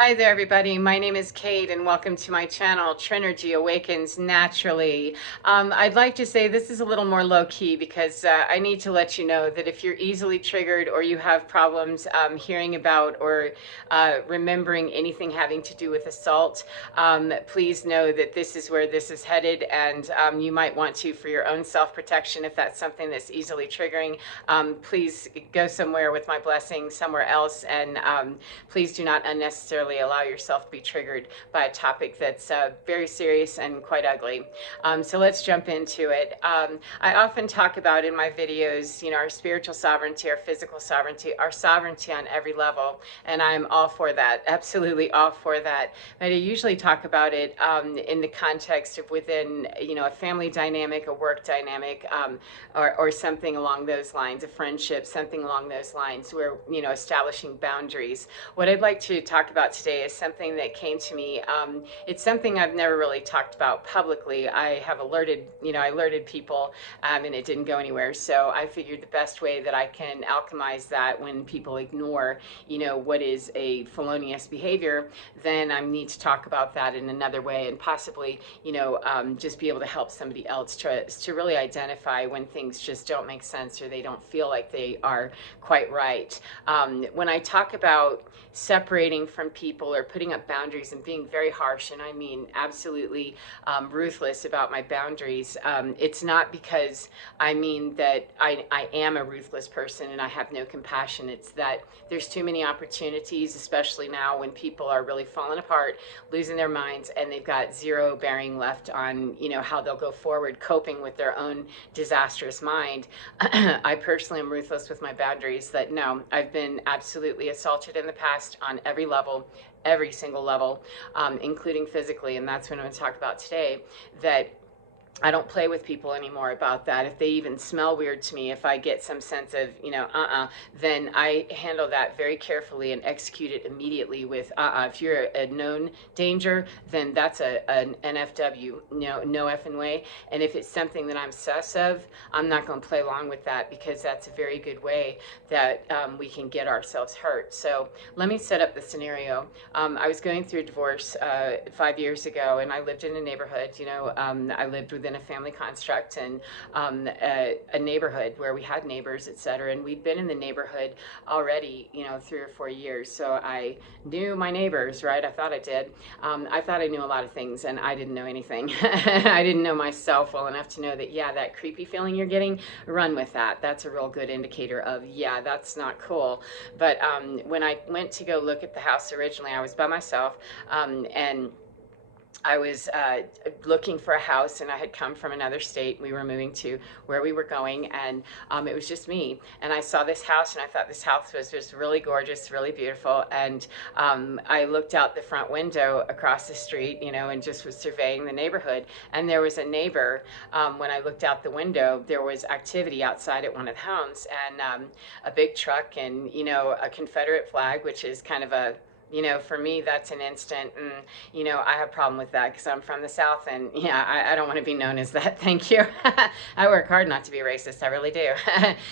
Hi there, everybody. My name is Kate, and welcome to my channel, Trinergy Awakens Naturally. I'd like to say this is a little more low-key because I need to let you know that if you're easily triggered or you have problems hearing about or remembering anything having to do with assault, please know that this is where this is headed, and you might want to, for your own self-protection, if that's something that's easily triggering, please go somewhere with my blessing, somewhere else, and please do not unnecessarily allow yourself to be triggered by a topic that's very serious and quite ugly. So let's jump into it. I often talk about in my videos, our spiritual sovereignty, our physical sovereignty, our sovereignty on every level, and I'm all for that, absolutely all for that. But I usually talk about it in the context of within, a family dynamic, a work dynamic, or something along those lines, a friendship, something along those lines, where, establishing boundaries. What I'd like to talk about today is something that came to me. It's something I've never really talked about publicly. I have I alerted people, and it didn't go anywhere. So I figured the best way that I can alchemize that when people ignore, what is a felonious behavior, then I need to talk about that in another way and possibly, just be able to help somebody else to really identify when things just don't make sense or they don't feel like they are quite right. When I talk about separating from people or putting up boundaries and being very harsh, and I mean absolutely ruthless about my boundaries, it's not because I mean that I am a ruthless person and I have no compassion. It's that there's too many opportunities, especially now when people are really falling apart, losing their minds, and they've got zero bearing left on, how they'll go forward, coping with their own disastrous mind. I personally am ruthless with my boundaries. That no, I've been absolutely assaulted in the past on every level, every single level, including physically, and that's what I'm going to talk about today. That I don't play with people anymore about that. If they even smell weird to me, if I get some sense of, then I handle that very carefully and execute it immediately with, if you're a known danger, then that's an NFW, no effing way. And if it's something that I'm sus of, I'm not going to play along with that, because that's a very good way that we can get ourselves hurt. So let me set up the scenario. I was going through a divorce 5 years ago, and I lived in a neighborhood, I lived within a family construct, and a neighborhood where we had neighbors, etc. And we'd been in the neighborhood already, 3 or 4 years. So I knew my neighbors, right? I thought I did. I thought I knew a lot of things, and I didn't know anything. I didn't know myself well enough to know that, yeah, that creepy feeling you're getting, run with that. That's a real good indicator of, yeah, that's not cool. But when I went to go look at the house originally, I was by myself, and I was looking for a house, and I had come from another state. We were moving to where we were going, and it was just me. And I saw this house, and I thought this house was just really gorgeous, really beautiful. And I looked out the front window across the street, and just was surveying the neighborhood. And there was a neighbor. When I looked out the window, there was activity outside at one of the homes, and a big truck, and a Confederate flag, which is kind of a, for me, that's an instant, I have a problem with that because I'm from the South, and yeah, I don't want to be known as that. Thank you. I work hard not to be racist. I really do.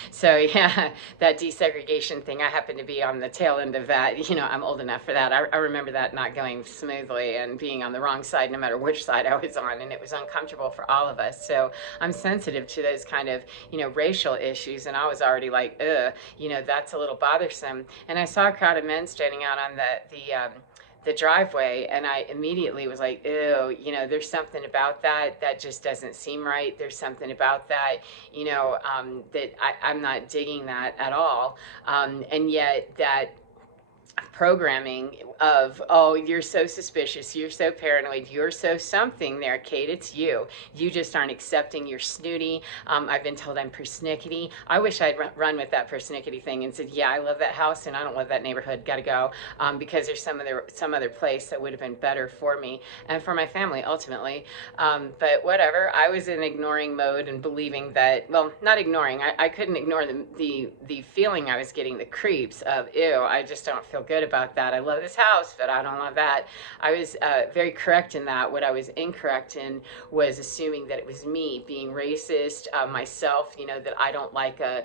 So yeah, that desegregation thing, I happen to be on the tail end of that. I'm old enough for that. I remember that not going smoothly and being on the wrong side, no matter which side I was on, and it was uncomfortable for all of us. So I'm sensitive to those kind of, racial issues, and I was already like, ugh, that's a little bothersome. And I saw a crowd of men standing out on the driveway, and I immediately was like, ew, there's something about that just doesn't seem right. There's something about that, that I'm not digging that at all. And yet that programming of, oh, you're so suspicious, you're so paranoid, you're so something there, Kate, it's you just aren't accepting, you're snooty. I've been told I'm persnickety. I wish I'd run with that persnickety thing and said, yeah, I love that house and I don't love that neighborhood, gotta go, because there's some other place that would have been better for me and for my family ultimately. But whatever, I was in ignoring mode and believing that, well, not ignoring, I couldn't ignore the feeling I was getting, the creeps of, ew, I just don't feel good about that. I love this house, but I don't love that. I was very correct in that. What I was incorrect in was assuming that it was me being racist, myself, that I don't like a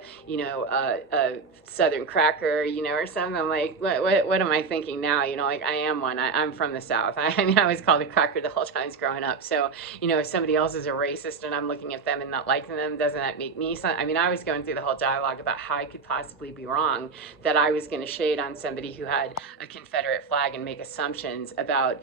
Southern cracker, or something. I'm like, what am I thinking now? Like I am one. I'm from the South. I mean, I was called a cracker the whole time growing up. So, if somebody else is a racist and I'm looking at them and not liking them, doesn't that make me? I mean, I was going through the whole dialogue about how I could possibly be wrong, that I was going to shade on somebody who had a Confederate flag and make assumptions about,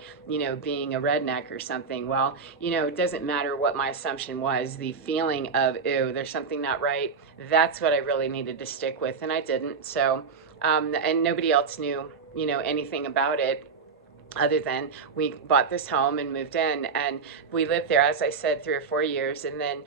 being a redneck or something. Well, it doesn't matter what my assumption was. The feeling of, ew, there's something not right, that's what I really needed to stick with, and I didn't. So, and nobody else knew, anything about it, other than we bought this home and moved in, and we lived there, as I said, 3 or 4 years. And then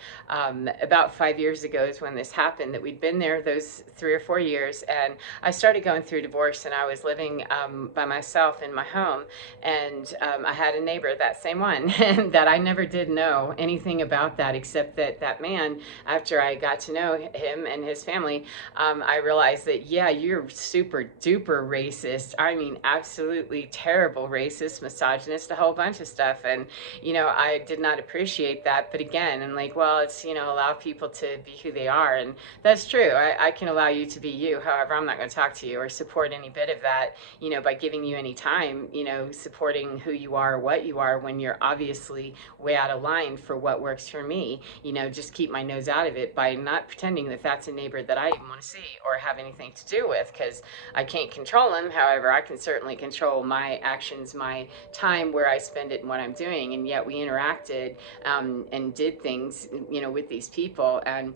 about 5 years ago is when this happened, that we'd been there those 3 or 4 years, and I started going through divorce, and I was living by myself in my home, and I had a neighbor, that same one, that I never did know anything about that, except that that man, after I got to know him and his family, I realized that, yeah, you're super duper racist. I mean, absolutely terrible racist, misogynist, a whole bunch of stuff. And, I did not appreciate that. But again, I'm like, well, it's, allow people to be who they are. And that's true. I can allow you to be you. However, I'm not going to talk to you or support any bit of that, by giving you any time, supporting who you are, what you are, when you're obviously way out of line for what works for me. Just keep my nose out of it by not pretending that that's a neighbor that I even want to see or have anything to do with, because I can't control him. However, I can certainly control my actions, my time, where I spend it, and what I'm doing. And yet we interacted and did things, with these people, and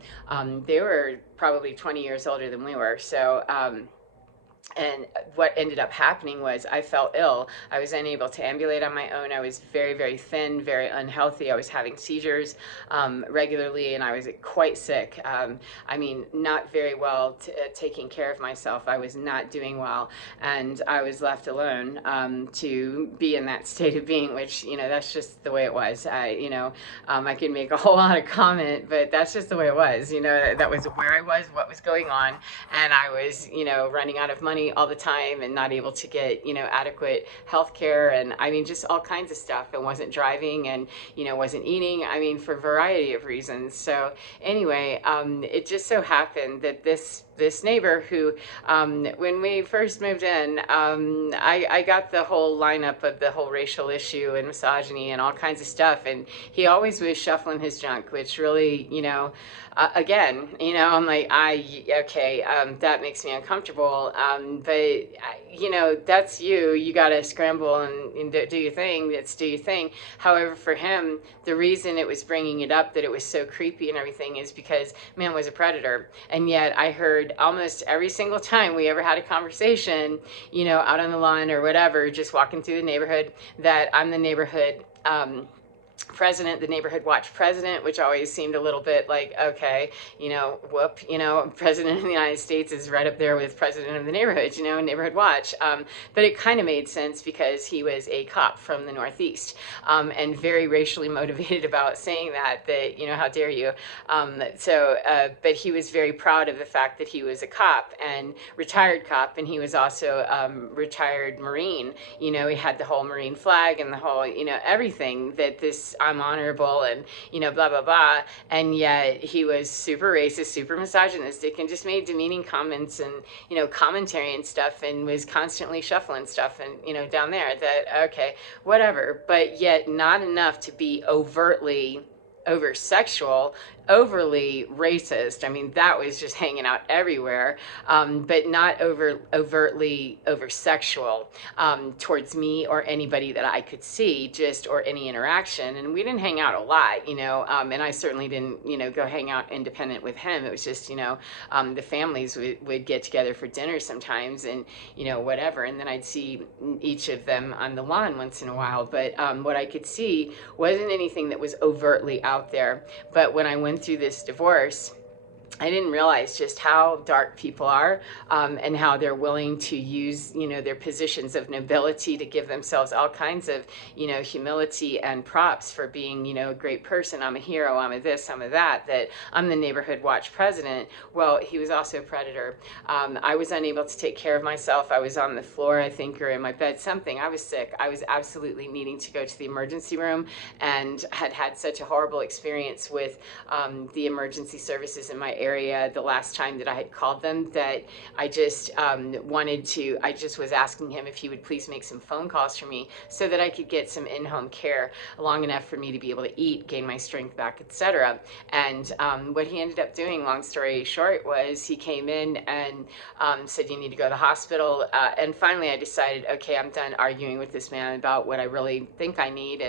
they were probably 20 years older than we were. So, and what ended up happening was I fell ill. I was unable to ambulate on my own. I was very, very thin, very unhealthy. I was having seizures regularly, and I was quite sick. I mean, not very well taking care of myself. I was not doing well, and I was left alone to be in that state of being, which, that's just the way it was. I can make a whole lot of comment, but that's just the way it was. That was where I was, what was going on, and I was, running out of money all the time and not able to get, adequate health care. And I mean, just all kinds of stuff, and wasn't driving, and, wasn't eating. I mean, for a variety of reasons. So anyway, it just so happened that this neighbor who, when we first moved in, I got the whole lineup of the whole racial issue and misogyny and all kinds of stuff. And he always was shuffling his junk, which really, again, I'm like, okay, that makes me uncomfortable. But, that's you. You got to scramble and do your thing. Do your thing. However, for him, the reason it was bringing it up, that it was so creepy and everything, is because man was a predator. And yet I heard almost every single time we ever had a conversation, out on the lawn or whatever, just walking through the neighborhood, that I'm the neighborhood president, the neighborhood watch president, which always seemed a little bit like, okay, whoop, president of the United States is right up there with president of the neighborhood, neighborhood watch. But it kind of made sense because he was a cop from the Northeast, and very racially motivated about saying that, how dare you? But he was very proud of the fact that he was a cop, and retired cop, and he was also retired Marine. He had the whole Marine flag and the whole, everything, that I'm honorable, and blah blah blah. And yet he was super racist, super misogynistic, and just made demeaning comments and commentary and stuff, and was constantly shuffling stuff, and down there, that okay, whatever. But yet not enough to be overtly over sexual, overly racist. I mean, that was just hanging out everywhere, but not overtly over sexual towards me or anybody that I could see, or any interaction. And we didn't hang out a lot, and I certainly didn't, go hang out independent with him. It was just, the families would get together for dinner sometimes, and, whatever. And then I'd see each of them on the lawn once in a while. But what I could see wasn't anything that was overtly out there. But when I went through this divorce, I didn't realize just how dark people are, and how they're willing to use, their positions of nobility to give themselves all kinds of, humility and props for being, a great person. I'm a hero. I'm a this. I'm a that. That I'm the neighborhood watch president. Well, he was also a predator. I was unable to take care of myself. I was on the floor, I think, or in my bed, something. I was sick. I was absolutely needing to go to the emergency room, and had such a horrible experience with the emergency services in my area the last time that I had called them, that I just I just was asking him if he would please make some phone calls for me so that I could get some in-home care long enough for me to be able to eat, gain my strength back, etc. And what he ended up doing, long story short, was he came in and said, you need to go to the hospital. And finally I decided, okay, I'm done arguing with this man about what I really think I need.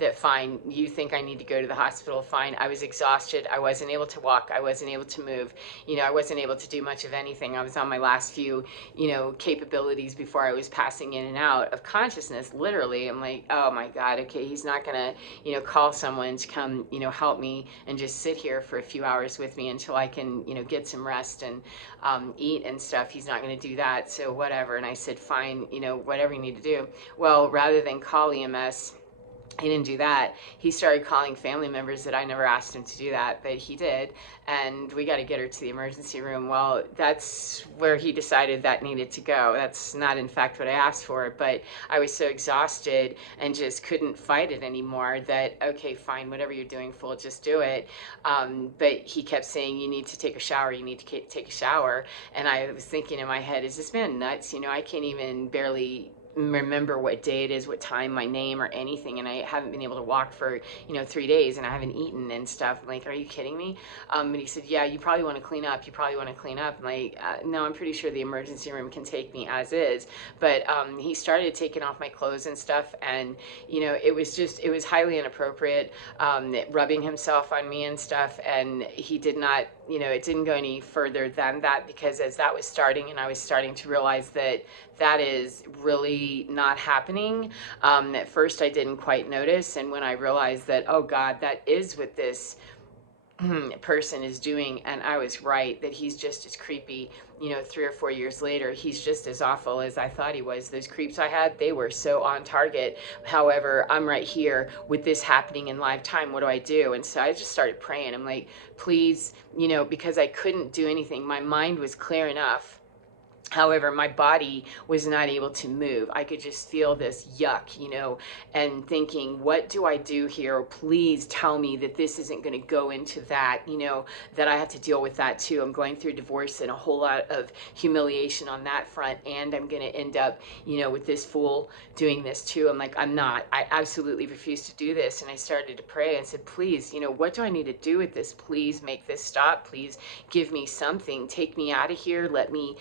That fine, you think I need to go to the hospital, fine. I was exhausted. I wasn't able to walk. I wasn't able to move. I wasn't able to do much of anything. I was on my last few, capabilities before I was passing in and out of consciousness. Literally, I'm like, oh my God, okay, he's not gonna, call someone to come, help me and just sit here for a few hours with me until I can, get some rest and eat and stuff. He's not gonna do that, so whatever. And I said, fine, whatever you need to do. Well, rather than call EMS, he didn't do that. He started calling family members that I never asked him to do that, but he did. And we got to get her to the emergency room. Well, that's where he decided that needed to go. That's not, in fact, what I asked for, but I was so exhausted and just couldn't fight it anymore that, okay, fine, whatever you're doing, fool, just do it. But he kept saying, you need to take a shower. You need to take a shower. And I was thinking in my head, is this man nuts? I can't even barely remember what day it is, what time, my name, or anything, and I haven't been able to walk for 3 days, and I haven't eaten and stuff. I'm like, are you kidding me? And he said, yeah, you probably want to clean up. You probably want to clean up. I'm like, no, I'm pretty sure the emergency room can take me as is. But he started taking off my clothes and stuff, and it was highly inappropriate, rubbing himself on me and stuff, and he did not, it didn't go any further than that, because as that was starting and I was starting to realize that that is really not happening. At first I didn't quite notice, and when I realized that, oh God, that is what this person is doing, and I was right, that he's just as creepy, 3 or 4 years later, he's just as awful as I thought he was. Those creeps I had, they were so on target. However, I'm right here with this happening in live time. What do I do? And so I just started praying. I'm like, please, because I couldn't do anything. My mind was clear enough. However, my body was not able to move. I could just feel this yuck, and thinking, what do I do here? Please tell me that this isn't going to go into that, that I have to deal with that too. I'm going through divorce and a whole lot of humiliation on that front, and I'm going to end up, with this fool doing this too. I'm like, I'm not. I absolutely refuse to do this. And I started to pray and said, please, what do I need to do with this? Please make this stop. Please give me something. Take me out of here. Let me,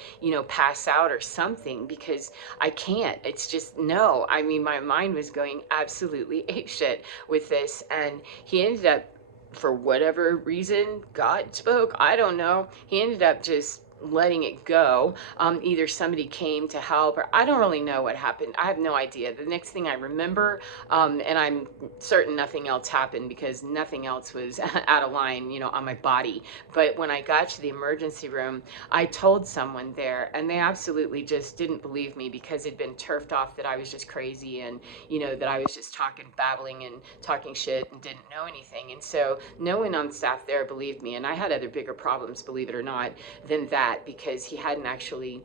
pass out or something, because I can't. It's just, no. I mean, my mind was going absolutely apeshit with this. And he ended up, for whatever reason, God spoke, I don't know. He ended up just letting it go. Either somebody came to help, or I don't really know what happened. I have no idea. The next thing I remember, and I'm certain nothing else happened because nothing else was out of line, on my body. But when I got to the emergency room, I told someone there, and they absolutely just didn't believe me, because it'd been turfed off that I was just crazy, and that I was just babbling and talking shit and didn't know anything. And so no one on staff there believed me, and I had other bigger problems, believe it or not, than that, because he hadn't actually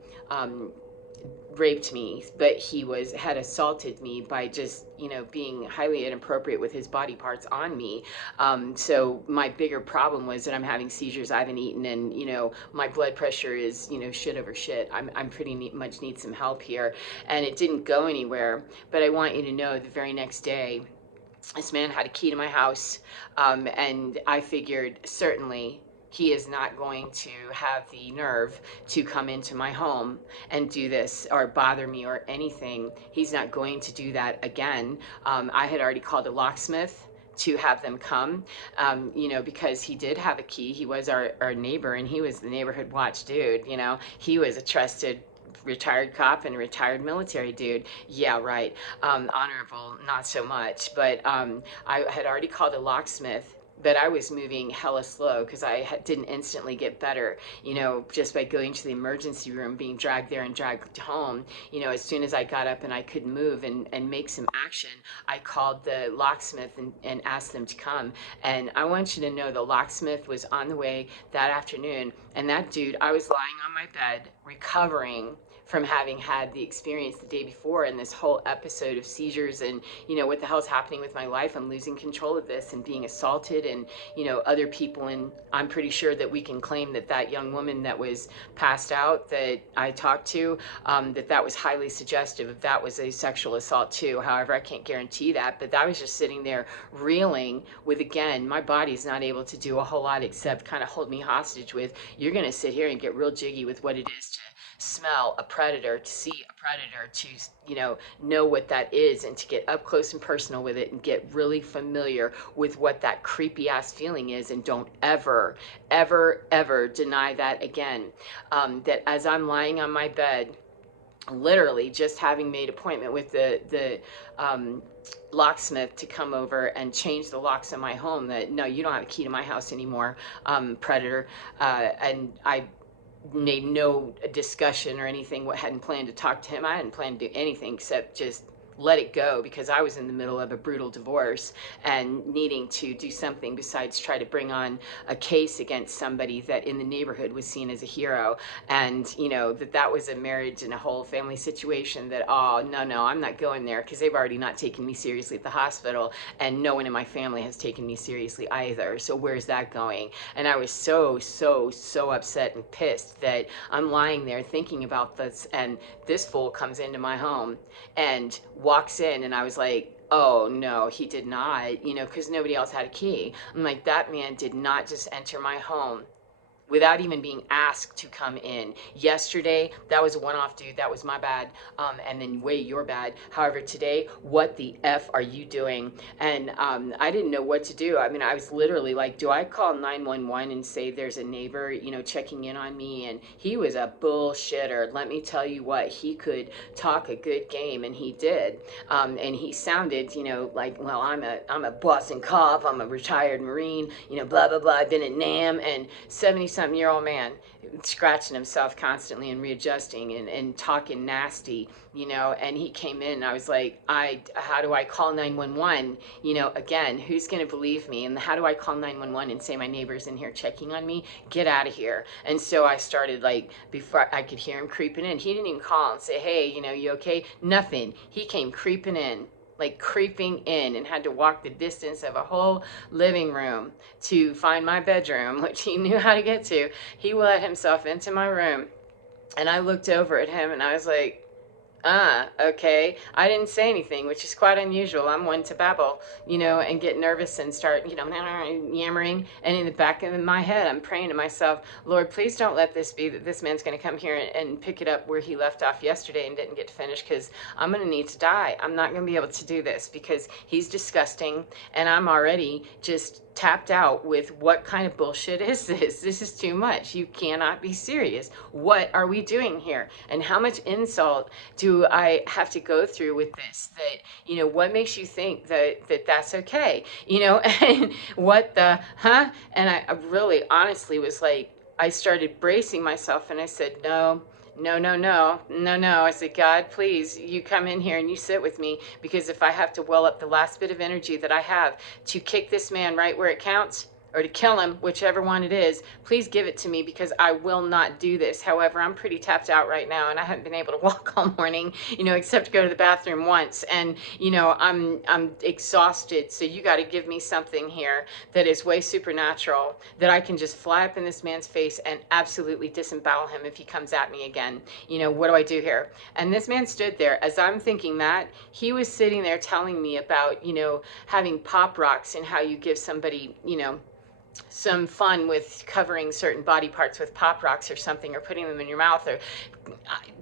raped me, but he had assaulted me by just being highly inappropriate with his body parts on me. So my bigger problem was that I'm having seizures, I haven't eaten, and my blood pressure is shit over shit. I'm pretty much need some help here, and it didn't go anywhere. But I want you to know, the very next day, this man had a key to my house, and I figured, certainly he is not going to have the nerve to come into my home and do this or bother me or anything. He's not going to do that again. I had already called a locksmith to have them come, because he did have a key. He was our neighbor, and he was the neighborhood watch dude. He was a trusted retired cop and retired military dude. Yeah, right. Honorable, not so much. But I had already called a locksmith but I was moving hella slow because didn't instantly get better, just by going to the emergency room, being dragged there and dragged home. As soon as I got up and I could move and make some action, I called the locksmith and asked them to come. And I want you to know the locksmith was on the way that afternoon. And that dude, I was lying on my bed recovering from having had the experience the day before and this whole episode of seizures and what the hell's happening with my life. I'm losing control of this and being assaulted, and other people, and I'm pretty sure that we can claim that that young woman that was passed out that I talked to, that was highly suggestive of that was a sexual assault too. However, I can't guarantee that, but I was just sitting there reeling with, again, my body's not able to do a whole lot except kind of hold me hostage with, you're going to sit here and get real jiggy with what it is to smell a predator, to see a predator, to know what that is, and to get up close and personal with it and get really familiar with what that creepy ass feeling is. And don't ever deny that again. That as I'm lying on my bed, literally just having made appointment with the locksmith to come over and change the locks in my home, that no, you don't have a key to my house anymore, predator. And I made no discussion or anything. What hadn't planned to talk to him. I hadn't planned to do anything except just let it go, because I was in the middle of a brutal divorce and needing to do something besides try to bring on a case against somebody that in the neighborhood was seen as a hero. And that was a marriage and a whole family situation that, oh no, I'm not going there, because they've already not taken me seriously at the hospital, and no one in my family has taken me seriously either, so where's that going? And I was so upset and pissed that I'm lying there thinking about this, and this fool comes into my home and walks in, and I was like, oh no, he did not, because nobody else had a key. I'm like, that man did not just enter my home without even being asked to come in. Yesterday, that was a one-off, dude. That was my bad. And then way your bad. However, today, what the F are you doing? And I didn't know what to do. I mean, I was literally like, do I call 911 and say there's a neighbor, checking in on me? And he was a bullshitter. Let me tell you what, he could talk a good game, and he did. And he sounded, like, well, I'm a Boston cop. I'm a retired Marine, blah, blah, blah. I've been at NAM, and 70-something-year-old man scratching himself constantly and readjusting and talking nasty, and he came in, and I was like, how do I call 911? Again, who's going to believe me? And how do I call 911 and say my neighbor's in here checking on me? Get out of here. And so I started, like, before I could hear him creeping in. He didn't even call and say, hey, you okay? Nothing. He came creeping in, like creeping in, and had to walk the distance of a whole living room to find my bedroom, which he knew how to get to. He let himself into my room, and I looked over at him and I was like, okay. I didn't say anything, which is quite unusual. I'm one to babble, and get nervous and start, yammering. And in the back of my head, I'm praying to myself, Lord, please don't let this be that this man's going to come here and pick it up where he left off yesterday and didn't get to finish, because I'm going to need to die. I'm not going to be able to do this, because he's disgusting, and I'm already just tapped out with, what kind of bullshit is this? This is too much. You cannot be serious. What are we doing here? And how much insult do I have to go through with this? That, what makes you think that that's okay? And what the, huh? And I really honestly was like, I started bracing myself, and I said, no. I said, God, please, you come in here and you sit with me, because if I have to well up the last bit of energy that I have to kick this man right where it counts, or to kill him, whichever one it is, please give it to me, because I will not do this. However, I'm pretty tapped out right now, and I haven't been able to walk all morning, except to go to the bathroom once. And, I'm exhausted. So you got to give me something here that is way supernatural, that I can just fly up in this man's face and absolutely disembowel him if he comes at me again. What do I do here? And this man stood there. As I'm thinking that, he was sitting there telling me about, having pop rocks and how you give somebody, some fun with covering certain body parts with pop rocks or something, or putting them in your mouth, or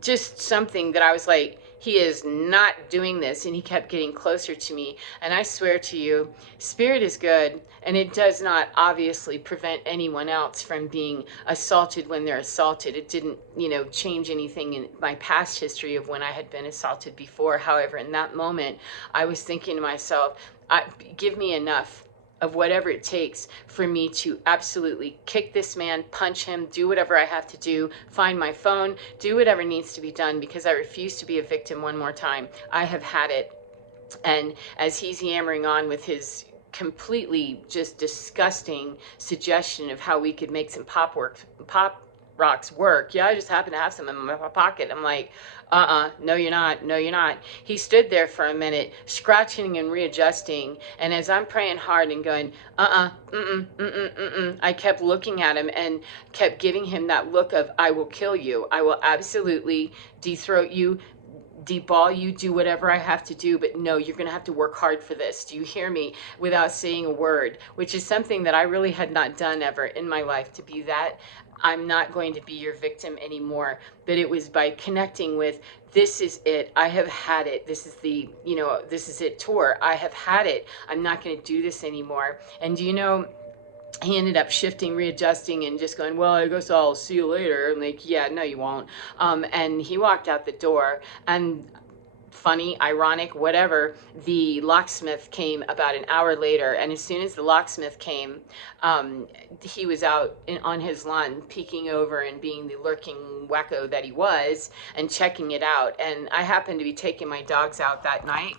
just something that I was like, he is not doing this. And he kept getting closer to me. And I swear to you, spirit is good, and it does not obviously prevent anyone else from being assaulted when they're assaulted. It didn't, change anything in my past history of when I had been assaulted before. However, in that moment, I was thinking to myself, give me enough of whatever it takes for me to absolutely kick this man, punch him, do whatever I have to do, find my phone, do whatever needs to be done, because I refuse to be a victim one more time. I have had it. And as he's yammering on with his completely just disgusting suggestion of how we could make some pop rocks work. Yeah, I just happen to have some in my pocket. I'm like, no, you're not. No, you're not. He stood there for a minute, scratching and readjusting. And as I'm praying hard and going, I kept looking at him and kept giving him that look of, I will kill you. I will absolutely de-throat you, deball you, do whatever I have to do, but no, you're going to have to work hard for this. Do you hear me? Without saying a word, which is something that I really had not done ever in my life, to be that. I'm not going to be your victim anymore. But it was by connecting with, this is it. I have had it. This is the, this is it tour. I have had it. I'm not going to do this anymore. And he ended up shifting, readjusting, and just going, well, I guess I'll see you later. I'm like, yeah, no, you won't. And he walked out the door, and funny, ironic, whatever, the locksmith came about an hour later. And as soon as the locksmith came, he was out on his lawn, peeking over and being the lurking wacko that he was, and checking it out. And I happened to be taking my dogs out that night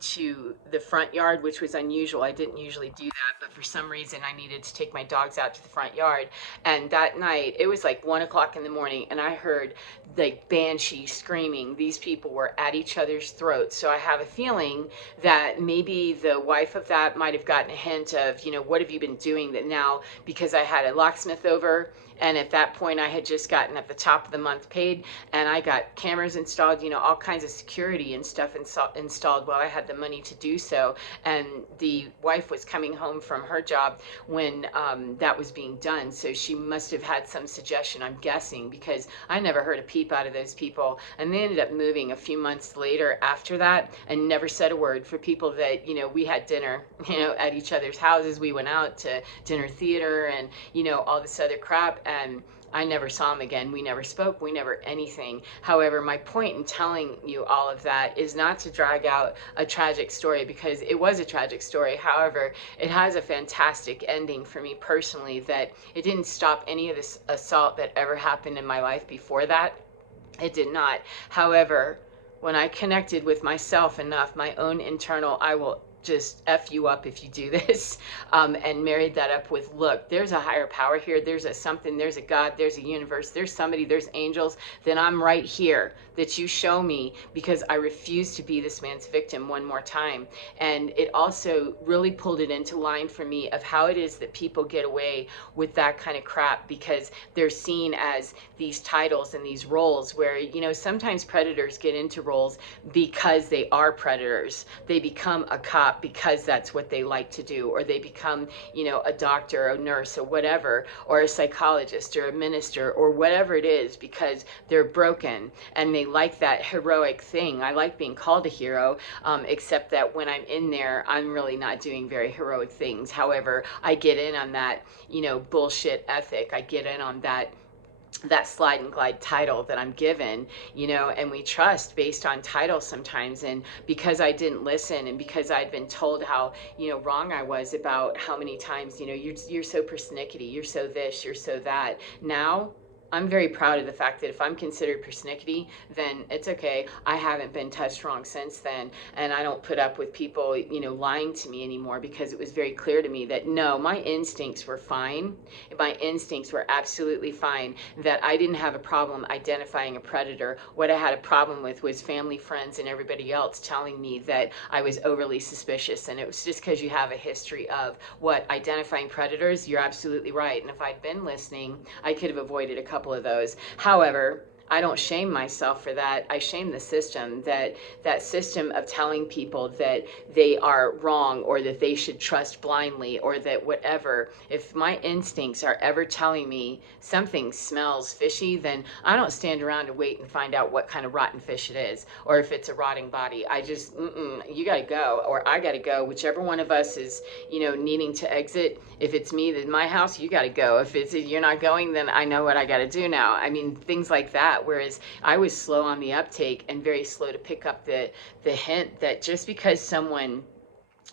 to the front yard, which was unusual. I didn't usually do that, but for some reason I needed to take my dogs out to the front yard. And that night, it was like 1 o'clock in the morning, and I heard like banshee screaming. These people were at each other's throats. So I have a feeling that maybe the wife of that might have gotten a hint of, what have you been doing that now, because I had a locksmith over, and at that point I had just gotten at the top of the month paid, and I got cameras installed, all kinds of security and stuff installed while I had the money to do so. And the wife was coming home from her job when that was being done. So she must have had some suggestion, I'm guessing, because I never heard a peep out of those people. And they ended up moving a few months later after that, and never said a word. For people that, we had dinner, at each other's houses. We went out to dinner theater and, all this other crap. And I never saw him again. We never spoke. We never anything. However, my point in telling you all of that is not to drag out a tragic story, because it was a tragic story. However, it has a fantastic ending for me personally, that it didn't stop any of this assault that ever happened in my life before that. It did not. However, when I connected with myself enough, my own internal, I will just F you up if you do this, and married that up with, look, there's a higher power here, there's a something, there's a God, there's a universe, there's somebody, there's angels, then I'm right here, that you show me, because I refuse to be this man's victim one more time. And it also really pulled it into line for me of how it is that people get away with that kind of crap, because they're seen as these titles and these roles where, sometimes predators get into roles because they are predators. They become a cop because that's what they like to do, or they become, a doctor, a nurse, or whatever, or a psychologist, or a minister, or whatever it is, because they're broken and they like that heroic thing. I like being called a hero, except that when I'm in there, I'm really not doing very heroic things. However, I get in on that, bullshit ethic. I get in on that slide and glide title that I'm given, and we trust based on title sometimes. And because I didn't listen, and because I'd been told how, wrong I was about how many times, you're so persnickety, you're so this, you're so that. Now, I'm very proud of the fact that if I'm considered persnickety, then it's okay. I haven't been touched wrong since then. And I don't put up with people, lying to me anymore, because it was very clear to me that no, my instincts were fine. My instincts were absolutely fine, that I didn't have a problem identifying a predator. What I had a problem with was family, friends, and everybody else telling me that I was overly suspicious. And it was just because you have a history of identifying predators. You're absolutely right. And if I'd been listening, I could have avoided a couple of those. However, I don't shame myself for that. I shame the system, that system of telling people that they are wrong, or that they should trust blindly, or that whatever. If my instincts are ever telling me something smells fishy, then I don't stand around and wait and find out what kind of rotten fish it is, or if it's a rotting body. I just, you gotta go, or I gotta go. Whichever one of us is, needing to exit. If it's me, then my house, you gotta go. If you're not going, then I know what I gotta do now. I mean, things like that. Whereas I was slow on the uptake and very slow to pick up the hint that just because someone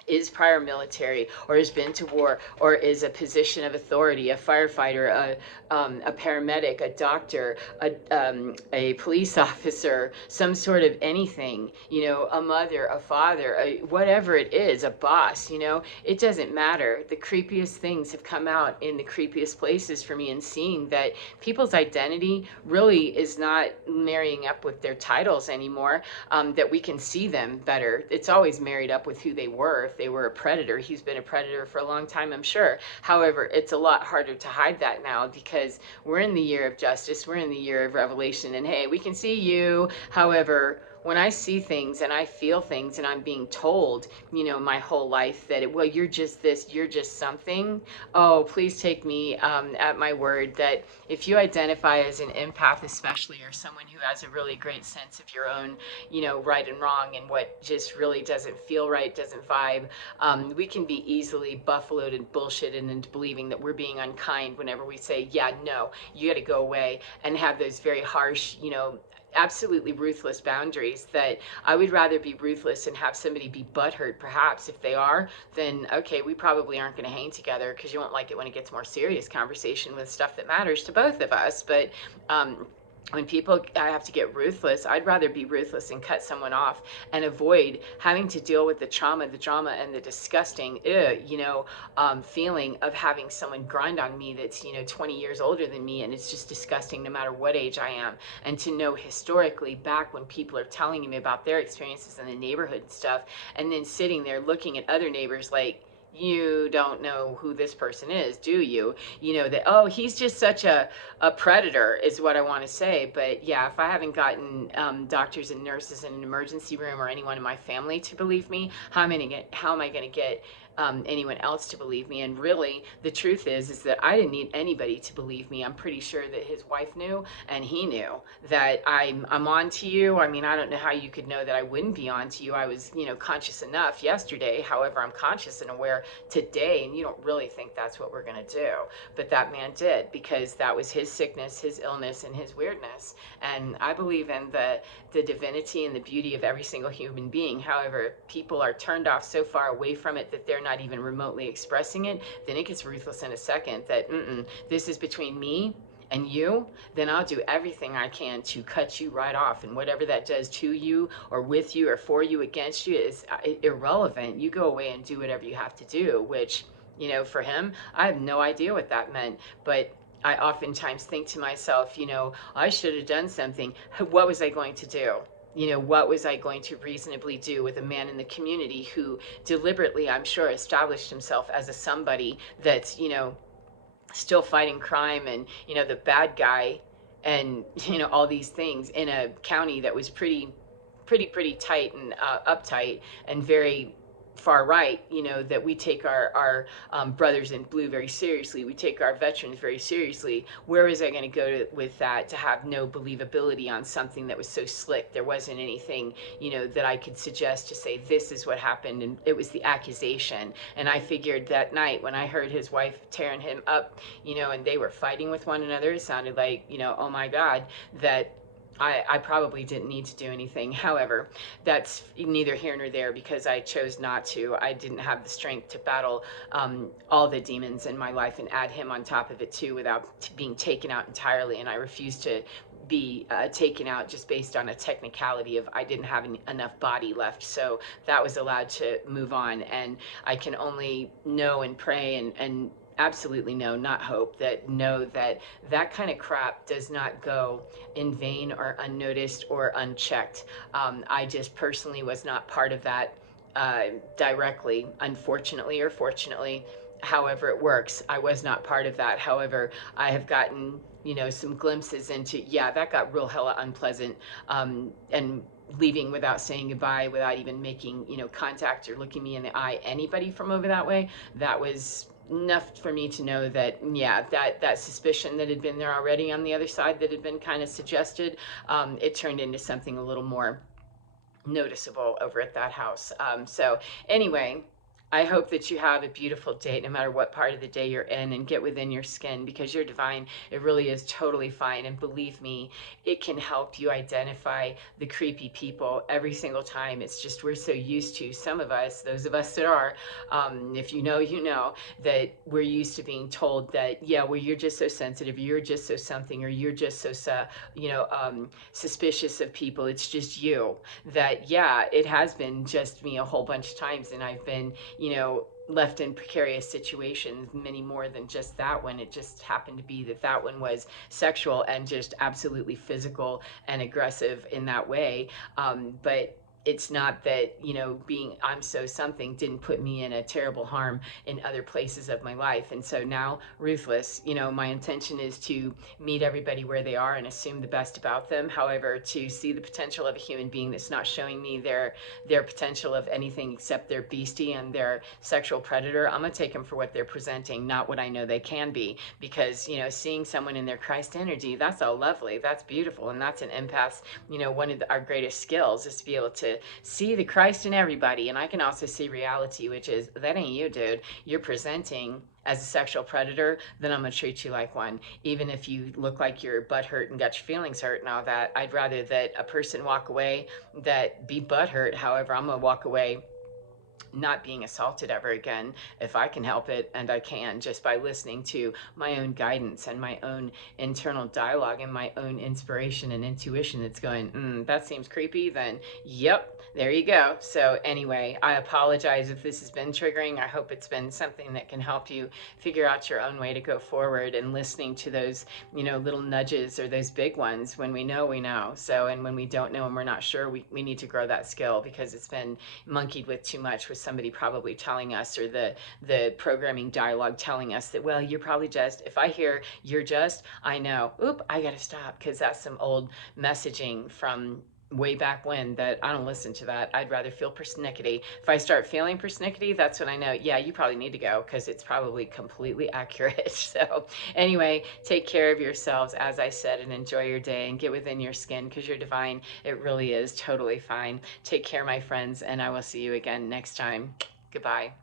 is prior military or has been to war or is a position of authority, a firefighter, a paramedic, a doctor, a police officer, some sort of anything, a mother, a father, whatever it is, a boss, it doesn't matter. The creepiest things have come out in the creepiest places for me, and seeing that people's identity really is not marrying up with their titles anymore, that we can see them better. It's always married up with who they were. If they were a predator, he's been a predator for a long time, I'm sure. However, it's a lot harder to hide that now because we're in the year of justice, we're in the year of revelation, and hey, we can see you. However, when I see things and I feel things and I'm being told, my whole life that, well, you're just this, you're just something. Oh, please take me at my word that if you identify as an empath, especially, or someone who has a really great sense of your own, right and wrong and what just really doesn't feel right, doesn't vibe, we can be easily buffaloed and bullshitted into believing that we're being unkind whenever we say, yeah, no, you got to go away, and have those very harsh, absolutely ruthless boundaries. That I would rather be ruthless and have somebody be butthurt, perhaps. If they are, then okay, we probably aren't going to hang together, because you won't like it when it gets more serious conversation with stuff that matters to both of us. But when people have to get ruthless, I'd rather be ruthless and cut someone off and avoid having to deal with the trauma, the drama, and the disgusting, feeling of having someone grind on me that's, 20 years older than me. And it's just disgusting no matter what age I am. And to know historically back when people are telling me about their experiences in the neighborhood and stuff, and then sitting there looking at other neighbors like, you don't know who this person is, do you? That, oh, he's just such a predator is what I want to say. But yeah, if I haven't gotten doctors and nurses in an emergency room or anyone in my family to believe me, how am I going to get anyone else to believe me? And really, the truth is that I didn't need anybody to believe me. I'm pretty sure that his wife knew, and he knew that I'm on to you. I mean, I don't know how you could know that I wouldn't be on to you. I was, conscious enough yesterday. However, I'm conscious and aware today, and you don't really think that's what we're going to do. But that man did, because that was his sickness, his illness, and his weirdness. And I believe in the divinity and the beauty of every single human being. However, people are turned off so far away from it that they're not even remotely expressing it. Then it gets ruthless in a second. That this is between me and you, then I'll do everything I can to cut you right off. And whatever that does to you or with you or for you, against you, is irrelevant. You go away and do whatever you have to do, which, for him, I have no idea what that meant. But I oftentimes think to myself, I should have done something. What was I going to do? What was I going to reasonably do with a man in the community who deliberately, I'm sure, established himself as a somebody that's, still fighting crime and, the bad guy, and, all these things in a county that was pretty tight and uptight and very far right, that we take our brothers in blue very seriously. We take our veterans very seriously. Where was I going to go with that, to have no believability on something that was so slick? There wasn't anything, that I could suggest to say, this is what happened. And it was the accusation. And I figured that night when I heard his wife tearing him up, and they were fighting with one another, it sounded like, oh my God, that I probably didn't need to do anything. However, that's neither here nor there, because I chose not to. I didn't have the strength to battle all the demons in my life and add him on top of it too, without being taken out entirely. And I refused to be taken out just based on a technicality of I didn't have enough body left. So that was allowed to move on. And I can only know and pray and absolutely not hope, know that that kind of crap does not go in vain or unnoticed or unchecked. I just personally was not part of that directly, unfortunately or fortunately, however it works. I was not part of that. However, I have gotten, some glimpses into, yeah, that got real hella unpleasant, and leaving without saying goodbye, without even making, contact or looking me in the eye, anybody from over that way, that was enough for me to know that, yeah, that suspicion that had been there already on the other side, that had been kind of suggested, it turned into something a little more noticeable over at that house. So anyway, I hope that you have a beautiful day, no matter what part of the day you're in, and get within your skin because you're divine. It really is totally fine. And believe me, it can help you identify the creepy people every single time. It's just we're so used to, some of us, those of us that are, if you know, you know, that we're used to being told that, yeah, well, you're just so sensitive, you're just so something, or you're just so, suspicious of people. It's just you. That, yeah, it has been just me a whole bunch of times, and I've been, left in precarious situations, many more than just that one. It just happened to be that that one was sexual and just absolutely physical and aggressive in that way. But it's not that, being I'm so something didn't put me in a terrible harm in other places of my life. And so now, ruthless, my intention is to meet everybody where they are and assume the best about them. However, to see the potential of a human being that's not showing me their potential of anything except their beastie and their sexual predator, I'm gonna take them for what they're presenting, not what I know they can be. Because, seeing someone in their Christ energy, that's all lovely, that's beautiful, and that's an empath's, one of our greatest skills is to be able to see the Christ in everybody. And I can also see reality, which is that ain't you, dude. You're presenting as a sexual predator, then I'm gonna treat you like one. Even if you look like your butt hurt and got your feelings hurt and all that, I'd rather that a person walk away that be butt hurt. However, I'm gonna walk away not being assaulted ever again if I can help it, and I can, just by listening to my own guidance and my own internal dialogue and my own inspiration and intuition that's going, that seems creepy, then yep, there you go. So anyway, I apologize if this has been triggering. I hope it's been something that can help you figure out your own way to go forward, and listening to those, little nudges or those big ones. When we know, we know. So, and when we don't know and we're not sure, we need to grow that skill, because it's been monkeyed with too much, with somebody probably telling us, or the programming dialogue telling us that, well, you're probably just, if I hear you're just, I know, oop, I gotta stop, because that's some old messaging from way back when, that I don't listen to that. I'd rather feel persnickety. If I start feeling persnickety, that's when I know, yeah, you probably need to go, because it's probably completely accurate. So anyway, take care of yourselves, as I said, and enjoy your day, and get within your skin, because you're divine. It really is totally fine. Take care, my friends, and I will see you again next time. Goodbye.